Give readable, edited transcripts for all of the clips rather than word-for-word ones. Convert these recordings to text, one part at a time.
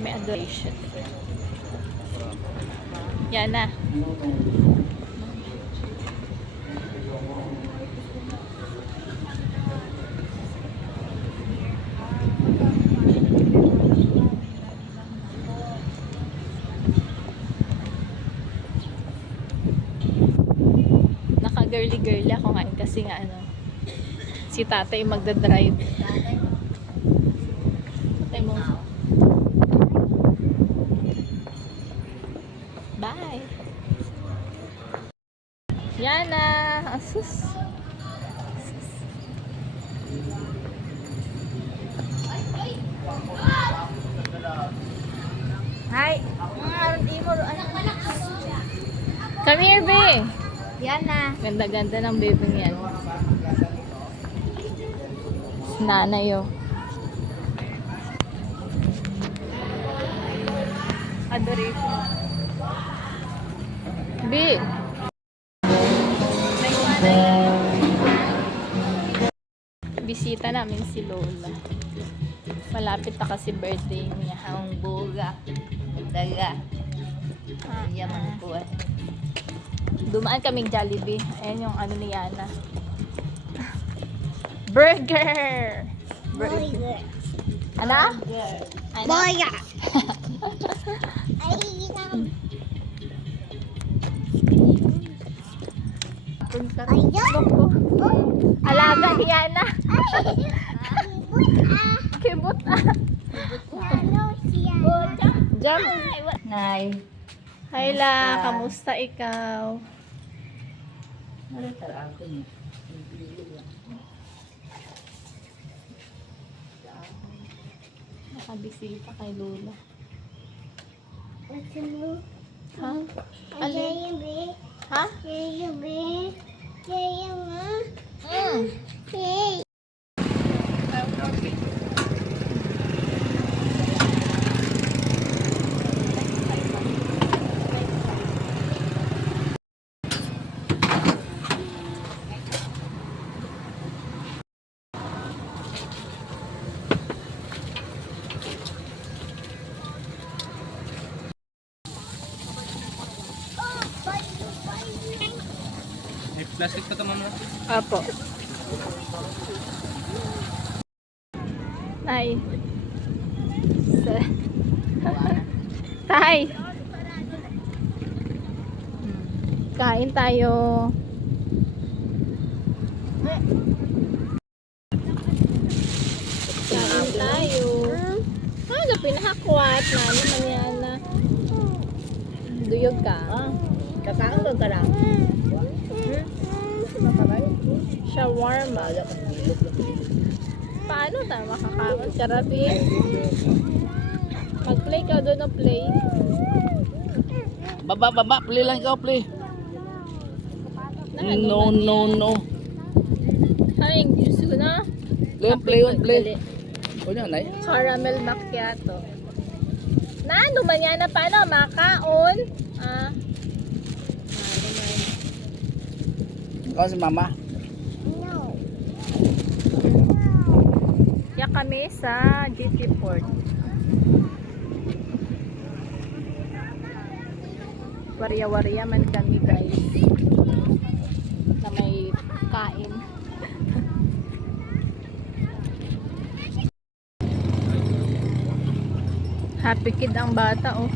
may adoration. Yan na. Naka-girly-girly ako ngayon kasi nga ano, si tatay magdadrive. Tatay mo. Bye! Yan na! Asus! Hi! Come here, be! Yan na. Ganda-ganda ng baby niyan. Nanay, oh. Adoration. Bi! Bisita namin si Lola. Malapit na kasi birthday niya. Ang buga. Daga. Yaman ko eh. Dumaan kaming Jollibee. Ayan yung ano ni Yana. Burger! Burger. Ano? Ano? Boya. Alaga ni Yana. Kibot ah. Jam. Nay. Hi la, kamusta ikaw? Nakabisita kay Lola. Ha? Alin? Ha? Plastic pa ito, mama. Apo. Tay. Tay. Kain tayo. Kain tayo. Ano, pinahakwat. Nani man yan na. Duyog ka. Kasaan ka lang? Shawarma. Paano tayo makakaon? Sarap eh. Mag-play ka doon ng play. Baba, play lang ikaw, play. No. Ay, gusto ko na. Play. O yan, nay. Caramel macchiato. Na, ano man yan na paano? Makaon? Ah. Ikaw si mama. Kaya kami sa GT Port. Warya-warya man kami guys. Na may kain. Happy kid ang bata oh.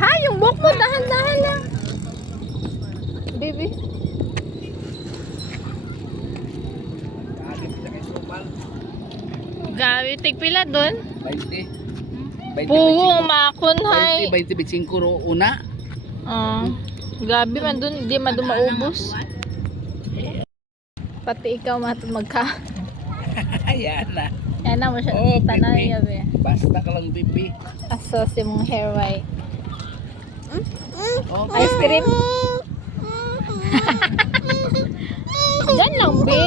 Ha, yung buhok mo dahan-dahan lang. Baby. Gawi tigpila doon. 20. Puwong makon hay. 20, 25 ro una. Gabi man doon, hindi man doon maubos. Pati ikaw magka. Ayan na. Yan na mo siya tanay yabi. Basta ka lang, bibi. Aso si mong hair white. Oh, Ice cream. Diyan lang, be.